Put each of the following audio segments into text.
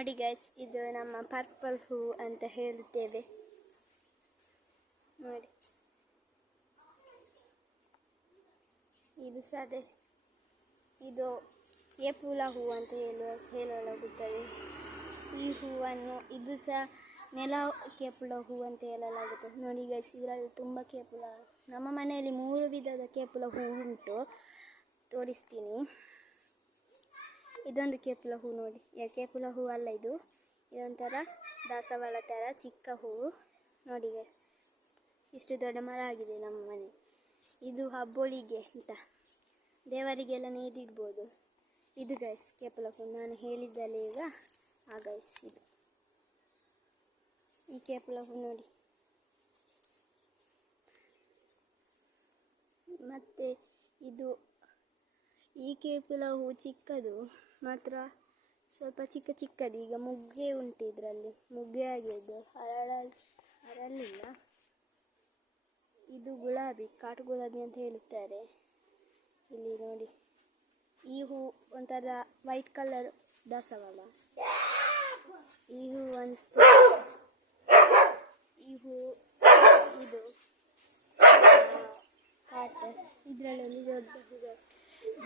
ನೋಡಿ ಗೈಸ್, ಇದು ನಮ್ಮ ಪರ್ಪಲ್ ಹೂ ಅಂತ ಹೇಳುತ್ತೇವೆ. ನೋಡಿ, ಇದು ಸದೆ ಇದು ಕೇಪುಲ ಹೂ ಅಂತ ಹೇಳಲಾಗುತ್ತದೆ. ಈ ಹೂವನ್ನು ಇದು ಸಹ ನೆಲ ಕೇಪುಲ ಹೂ ಅಂತ ಹೇಳಲಾಗುತ್ತದೆ. ನೋಡಿ ಗೈಸ್, ಇದರಲ್ಲಿ ತುಂಬ ಕೇಪುಲ, ನಮ್ಮ ಮನೆಯಲ್ಲಿ 3 ವಿಧದ ಕೇಪುಲ ಹೂ ಉಂಟು, ತೋರಿಸ್ತೀನಿ. ಇದೊಂದು ಕೇಪುಲ ಹೂ ನೋಡಿ, ಕೇಪುಲ ಹೂ ಅಲ್ಲ, ಇದೊಂಥರ ದಾಸವಾಳ ಥರ ಚಿಕ್ಕ ಹೂವು. ನೋಡಿ ಗೈಸ್, ಇಷ್ಟು ದೊಡ್ಡ ಮರ ಆಗಿದೆ ನಮ್ಮ ಮನೆ. ಇದು ಹಬ್ಬಳಿಗೆ ಅಂತ ದೇವರಿಗೆಲ್ಲ ನೇದಿಡ್ಬೋದು. ಇದು ಗೈಸ್ ಕೇಪುಲ ಹೂ, ನಾನು ಹೇಳಿದ್ದಲ್ಲ ಈಗ ಗೈಸ್, ಇದು ಈ ಕೇಪುಲ ಹೂ ನೋಡಿ. ಮತ್ತು ಈ ಕೇಪುಲ ಹೂ ಚಿಕ್ಕದು ಮಾತ್ರ, ಸ್ವಲ್ಪ ಚಿಕ್ಕದು. ಈಗ ಮುಗ್ಗೆ ಉಂಟು, ಇದರಲ್ಲಿ ಮುಗ್ಗೆ ಆಗಿದ್ದು ಅರಳಿಲ್ಲ. ಇದು ಗುಲಾಬಿ, ಕಾಟು ಗುಲಾಬಿ ಅಂತ ಹೇಳುತ್ತಾರೆ. ಇಲ್ಲಿ ನೋಡಿ, ಈ ಹೂ ಒಂಥರ ವೈಟ್ ಕಲರ್ ದಾಸವಾಳ. ಈ ಹೂ ಇದು ಕಾಟು, ಇದರಲ್ಲಿ ದೊಡ್ಡ ಹೂ.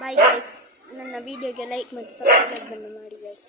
ಬಾಯ್ ಗೈಸ್, ನನ್ನ ವಿಡಿಯೋಗೆ ಲೈಕ್ ಮತ್ತು ಸಬ್ಸ್ಕ್ರೈಬ್ ಮಾಡಿ ಗೈಸ್.